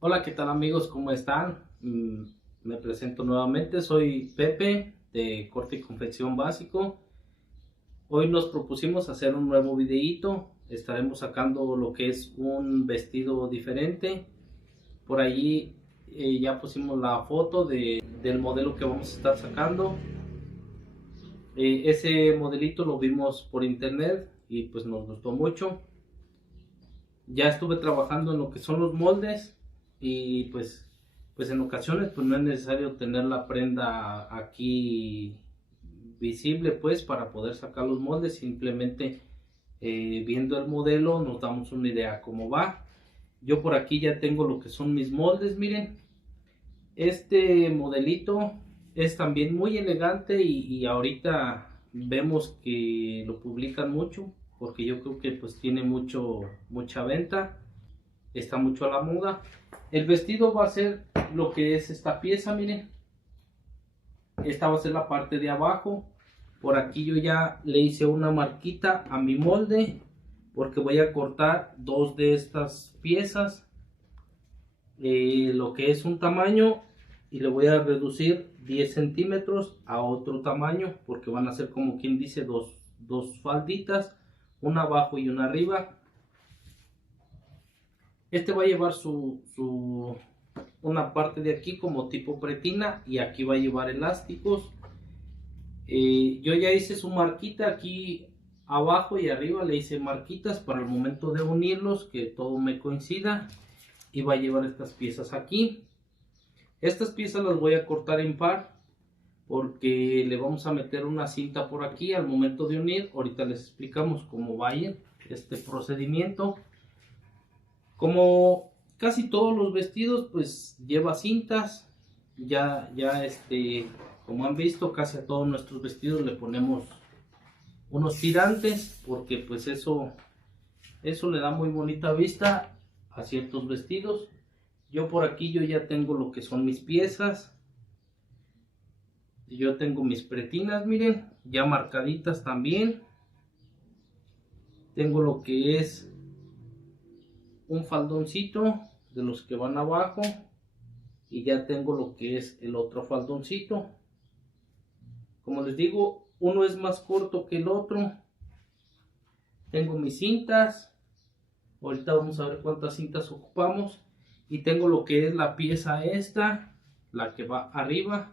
Hola, ¿qué tal amigos? ¿Cómo están? Me presento nuevamente, soy Pepe de Corte y Confección Básico. Hoy nos propusimos hacer un nuevo videíto, estaremos sacando lo que es un vestido diferente. Por allí ya pusimos la foto del modelo que vamos a estar sacando. Ese modelito lo vimos por internet y pues nos gustó mucho. Ya estuve trabajando en lo que son los moldes y pues en ocasiones pues no es necesario tener la prenda aquí visible pues para poder sacar los moldes, simplemente viendo el modelo nos damos una idea cómo va. Yo por aquí ya tengo lo que son mis moldes, miren, este modelito es también muy elegante y ahorita vemos que lo publican mucho porque yo creo que pues tiene mucha venta, está mucho a la moda. El vestido va a ser lo que es esta pieza, miren. Esta va a ser la parte de abajo. Por aquí yo ya le hice una marquita a mi molde porque voy a cortar dos de estas piezas, lo que es un tamaño, y le voy a reducir 10 centímetros a otro tamaño porque van a ser como quien dice dos falditas, una abajo y una arriba. Este va a llevar una parte de aquí como tipo pretina y aquí va a llevar elásticos. Yo ya hice su marquita aquí abajo y arriba, le hice marquitas para el momento de unirlos, que todo me coincida, y va a llevar estas piezas aquí. Estas piezas las voy a cortar en par porque le vamos a meter una cinta por aquí al momento de unir. Ahorita les explicamos cómo va a ir este procedimiento. Como casi todos los vestidos pues lleva cintas, como han visto, casi a todos nuestros vestidos le ponemos unos tirantes porque pues eso le da muy bonita vista a ciertos vestidos. Yo por aquí yo ya tengo lo que son mis piezas, yo tengo mis pretinas, miren, ya marcaditas también. Tengo lo que es un faldoncito de los que van abajo y ya tengo lo que es el otro faldoncito. Como les digo, uno es más corto que el otro. Tengo mis cintas, ahorita vamos a ver cuántas cintas ocupamos, y tengo lo que es la pieza esta, la que va arriba.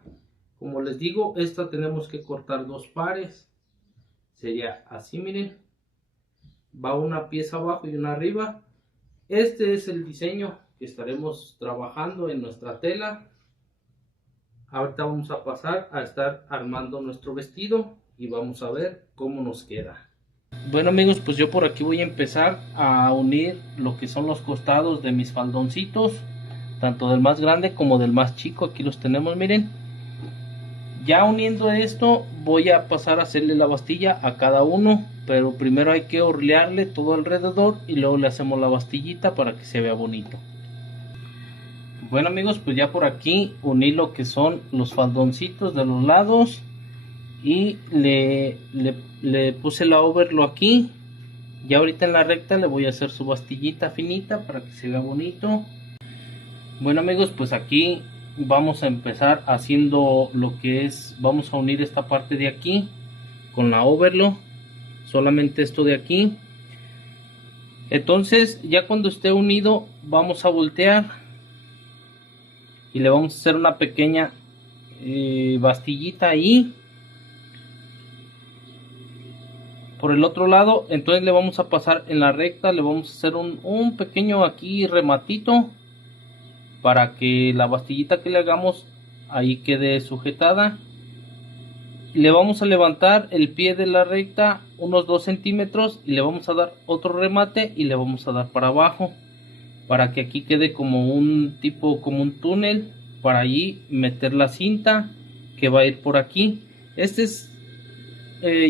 Como les digo, esta tenemos que cortar dos pares, sería así, miren, va una pieza abajo y una arriba. Este es el diseño que estaremos trabajando en nuestra tela. Ahorita vamos a pasar a estar armando nuestro vestido y vamos a ver cómo nos queda. Bueno amigos, pues yo por aquí voy a empezar a unir lo que son los costados de mis faldoncitos, tanto del más grande como del más chico. Aquí los tenemos, miren. Ya uniendo esto voy a pasar a hacerle la bastilla a cada uno, pero primero hay que hornearle todo alrededor y luego le hacemos la bastillita para que se vea bonito. Bueno amigos, pues ya por aquí uní lo que son los faldoncitos de los lados y le puse la overlo aquí. Ya ahorita en la recta le voy a hacer su bastillita finita para que se vea bonito. Bueno amigos, pues aquí vamos a empezar haciendo lo que es, vamos a unir esta parte de aquí con la overlo, solamente esto de aquí. Entonces ya cuando esté unido vamos a voltear y le vamos a hacer una pequeña bastillita ahí por el otro lado. Entonces le vamos a pasar en la recta, le vamos a hacer un pequeño aquí rematito para que la bastillita que le hagamos ahí quede sujetada. Le vamos a levantar el pie de la recta unos 2 centímetros y le vamos a dar otro remate y le vamos a dar para abajo para que aquí quede como un tipo, como un túnel, para allí meter la cinta que va a ir por aquí. Este es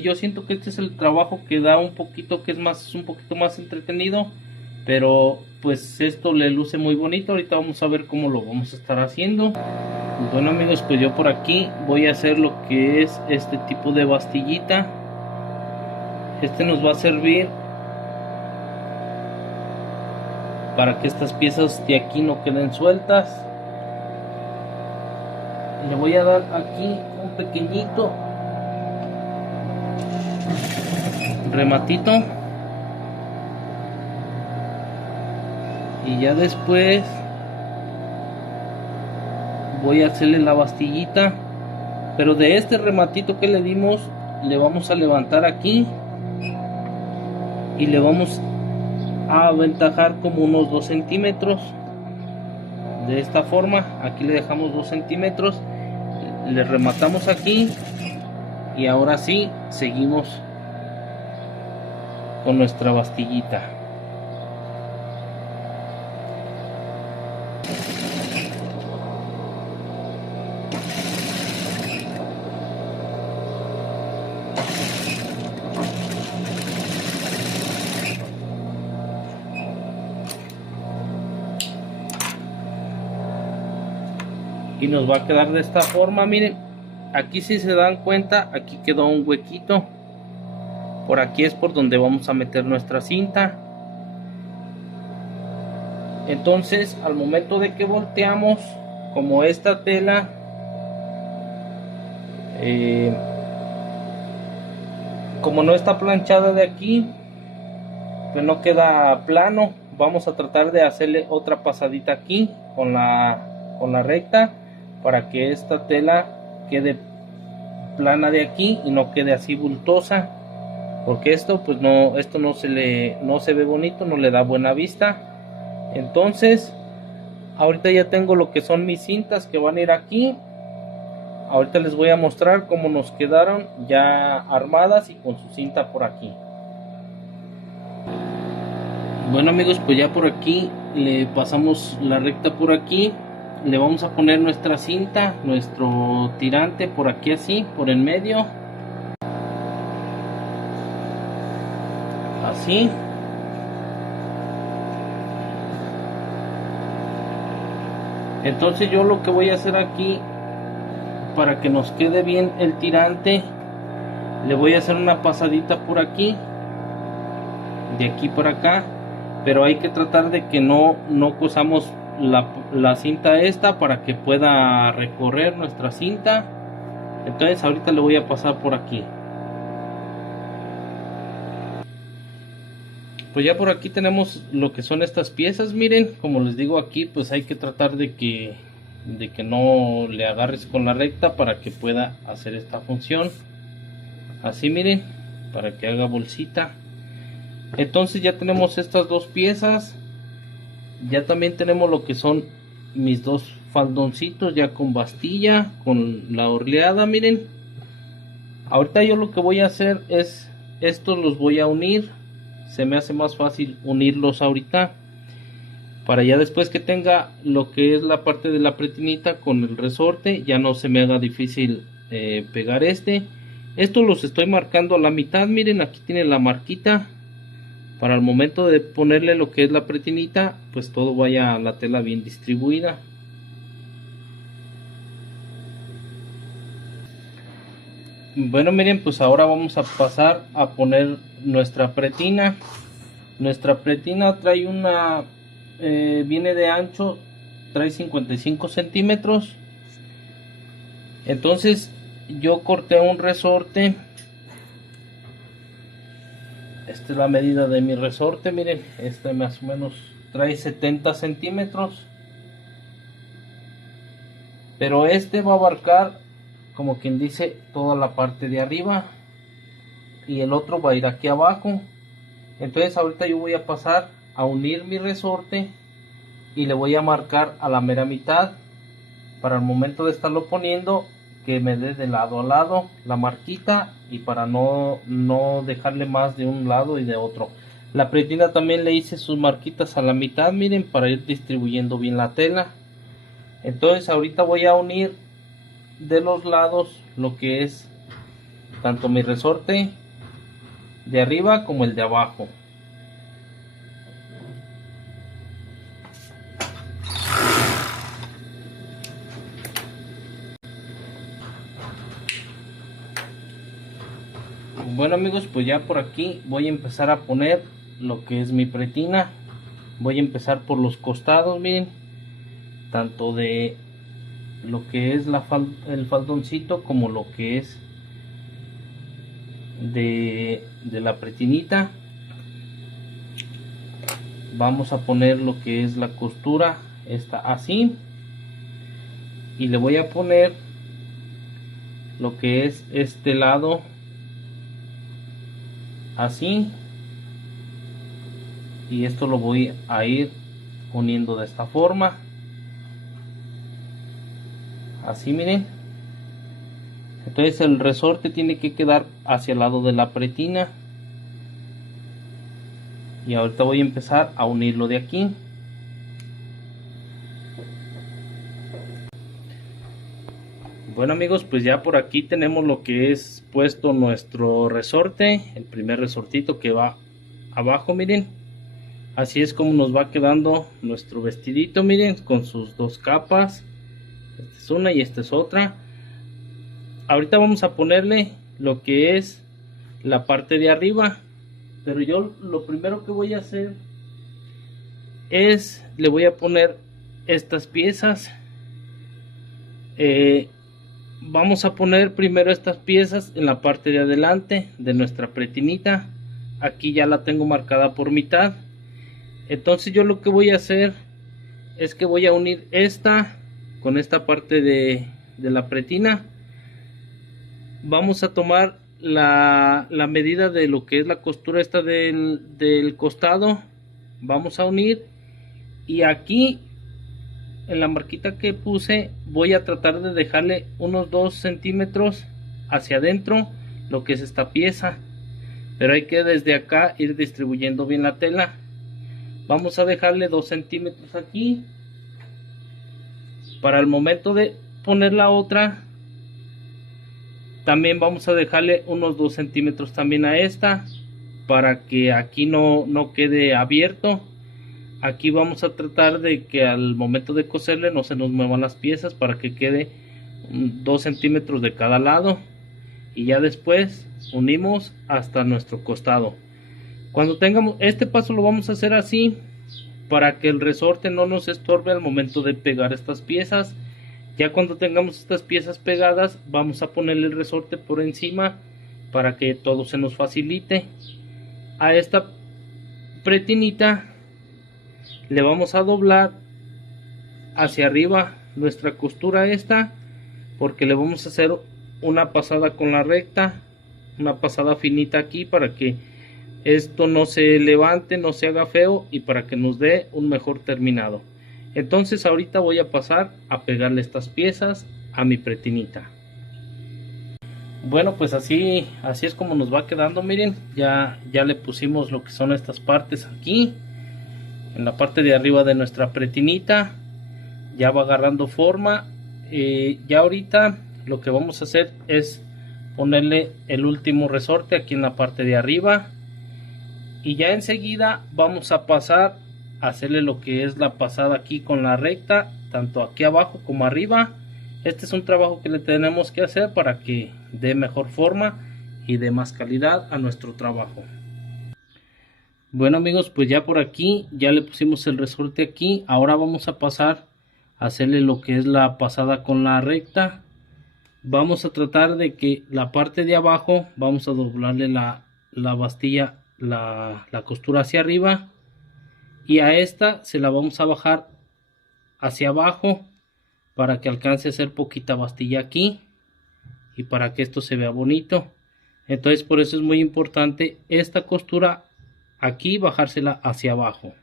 yo siento que este es el trabajo que da un poquito, que es un poquito más entretenido, pero pues esto le luce muy bonito. Ahorita vamos a ver cómo lo vamos a estar haciendo. Bueno amigos, pues yo por aquí voy a hacer lo que es este tipo de bastillita. Este nos va a servir para que estas piezas de aquí no queden sueltas. Le voy a dar aquí un pequeñito rematito y ya después voy a hacerle la bastillita, pero de este rematito que le dimos le vamos a levantar aquí y le vamos a aventajar como unos 2 centímetros. De esta forma, aquí le dejamos 2 centímetros, le rematamos aquí y ahora sí seguimos con nuestra bastillita. Y nos va a quedar de esta forma. Miren, aquí si se dan cuenta, aquí quedó un huequito. Por aquí es por donde vamos a meter nuestra cinta. Entonces al momento de que volteamos, como esta tela como no está planchada de aquí, pues no queda plano, vamos a tratar de hacerle otra pasadita aquí con la recta, para que esta tela quede plana de aquí y no quede así bultosa, porque esto pues no se ve bonito, no le da buena vista. Entonces ahorita ya tengo lo que son mis cintas que van a ir aquí. Ahorita les voy a mostrar cómo nos quedaron ya armadas y con su cinta por aquí. Bueno amigos, pues ya por aquí le pasamos la recta por aquí. Le vamos a poner nuestra cinta, nuestro tirante por aquí así, por el medio. Así. Entonces yo lo que voy a hacer aquí, para que nos quede bien el tirante, le voy a hacer una pasadita por aquí, de aquí para acá, pero hay que tratar de que no cosamos la cinta esta para que pueda recorrer nuestra cinta. Entonces ahorita le voy a pasar por aquí. Pues ya por aquí tenemos lo que son estas piezas. Miren, como les digo, aquí pues hay que tratar de que no le agarres con la recta para que pueda hacer esta función. Así miren, para que haga bolsita. Entonces ya tenemos estas dos piezas. Ya también tenemos lo que son mis dos faldoncitos ya con bastilla, con la orleada. Miren, ahorita yo lo que voy a hacer es, estos los voy a unir. Se me hace más fácil unirlos ahorita, para ya después que tenga lo que es la parte de la pretinita con el resorte, ya no se me haga difícil pegar estos los estoy marcando a la mitad. Miren, aquí tiene la marquita, para el momento de ponerle lo que es la pretinita, pues todo vaya a la tela bien distribuida. Bueno, miren, pues ahora vamos a pasar a poner nuestra pretina. Nuestra pretina trae una viene de ancho, trae 55 centímetros. Entonces yo corté un resorte. Esta es la medida de mi resorte. Miren, este más o menos trae 70 centímetros, pero este va a abarcar, como quien dice, toda la parte de arriba, y el otro va a ir aquí abajo. Entonces ahorita yo voy a pasar a unir mi resorte y le voy a marcar a la mera mitad, para el momento de estarlo poniendo que me dé de lado a lado la marquita, y para no dejarle más de un lado y de otro. La pretina también le hice sus marquitas a la mitad, miren, para ir distribuyendo bien la tela. Entonces ahorita voy a unir de los lados lo que es tanto mi resorte de arriba como el de abajo. Bueno amigos, pues ya por aquí voy a empezar a poner lo que es mi pretina. Voy a empezar por los costados, miren, tanto de lo que es el faldoncito como lo que es de la pretinita. Vamos a poner lo que es la costura, esta así, y le voy a poner lo que es este lado así, y esto lo voy a ir uniendo de esta forma, así, miren. Entonces el resorte tiene que quedar hacia el lado de la pretina, y ahorita voy a empezar a unirlo de aquí. Bueno amigos, pues ya por aquí tenemos lo que es puesto nuestro resorte, el primer resortito que va abajo, miren. Así es como nos va quedando nuestro vestidito, miren, con sus dos capas. Esta es una y esta es otra. Ahorita vamos a ponerle lo que es la parte de arriba, pero yo lo primero que voy a hacer es, le voy a poner estas piezas. Vamos a poner primero estas piezas en la parte de adelante de nuestra pretinita. Aquí ya la tengo marcada por mitad. Entonces yo lo que voy a hacer es que voy a unir esta con esta parte de la pretina. Vamos a tomar la medida de lo que es la costura esta del costado. Vamos a unir, y aquí en la marquita que puse voy a tratar de dejarle unos 2 centímetros hacia adentro lo que es esta pieza, pero hay que desde acá ir distribuyendo bien la tela. Vamos a dejarle 2 centímetros aquí para el momento de poner la otra. También vamos a dejarle unos 2 centímetros también a esta, para que aquí no quede abierto. Aquí vamos a tratar de que al momento de coserle no se nos muevan las piezas, para que quede 2 centímetros de cada lado, y ya después unimos hasta nuestro costado. Cuando tengamos este paso lo vamos a hacer así, para que el resorte no nos estorbe al momento de pegar estas piezas. Ya cuando tengamos estas piezas pegadas vamos a ponerle el resorte por encima para que todo se nos facilite. A esta pretinita le vamos a doblar hacia arriba nuestra costura esta, porque le vamos a hacer una pasada con la recta, una pasada finita aquí, para que esto no se levante, no se haga feo, y para que nos dé un mejor terminado. Entonces ahorita voy a pasar a pegarle estas piezas a mi pretinita. Bueno, pues así es como nos va quedando, miren. Ya le pusimos lo que son estas partes aquí en la parte de arriba de nuestra pretinita. Ya va agarrando forma. Ya ahorita lo que vamos a hacer es ponerle el último resorte aquí en la parte de arriba, y ya enseguida vamos a pasar a hacerle lo que es la pasada aquí con la recta, tanto aquí abajo como arriba. Este es un trabajo que le tenemos que hacer para que dé mejor forma y dé más calidad a nuestro trabajo. Bueno amigos, pues ya por aquí ya le pusimos el resorte aquí. Ahora vamos a pasar a hacerle lo que es la pasada con la recta. Vamos a tratar de que la parte de abajo vamos a doblarle la bastilla, la costura hacia arriba, y a esta se la vamos a bajar hacia abajo para que alcance a hacer poquita bastilla aquí y para que esto se vea bonito. Entonces por eso es muy importante esta costura aquí bajársela hacia abajo,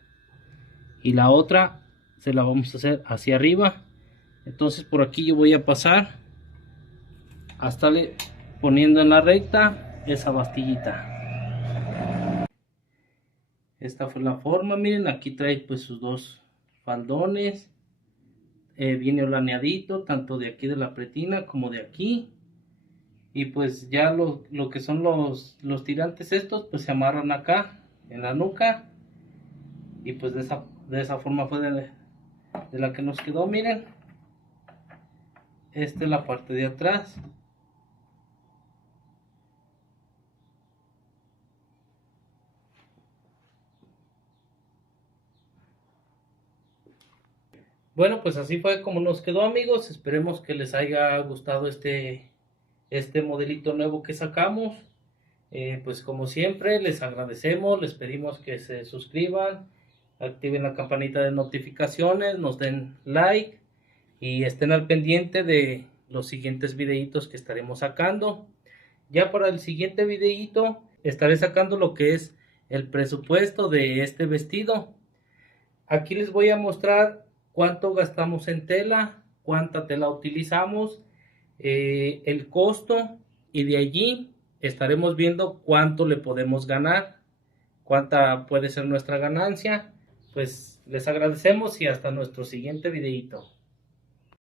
y la otra se la vamos a hacer hacia arriba. Entonces por aquí yo voy a pasar a estarle poniendo en la recta esa bastillita. Esta fue la forma, miren, aquí trae pues sus dos faldones. Viene olaneadito tanto de aquí de la pretina como de aquí, y pues ya lo que son los tirantes estos pues se amarran acá en la nuca, y pues de esa forma fue de la que nos quedó. Miren, esta es la parte de atrás. Bueno, pues así fue como nos quedó, amigos. Esperemos que les haya gustado este modelito nuevo que sacamos. Pues como siempre, les agradecemos, les pedimos que se suscriban, activen la campanita de notificaciones, nos den like y estén al pendiente de los siguientes videitos que estaremos sacando. Ya para el siguiente videito estaré sacando lo que es el presupuesto de este vestido. Aquí les voy a mostrar cuánto gastamos en tela, cuánta tela utilizamos, el costo, y de allí estaremos viendo cuánto le podemos ganar, cuánta puede ser nuestra ganancia. Pues les agradecemos y hasta nuestro siguiente videito.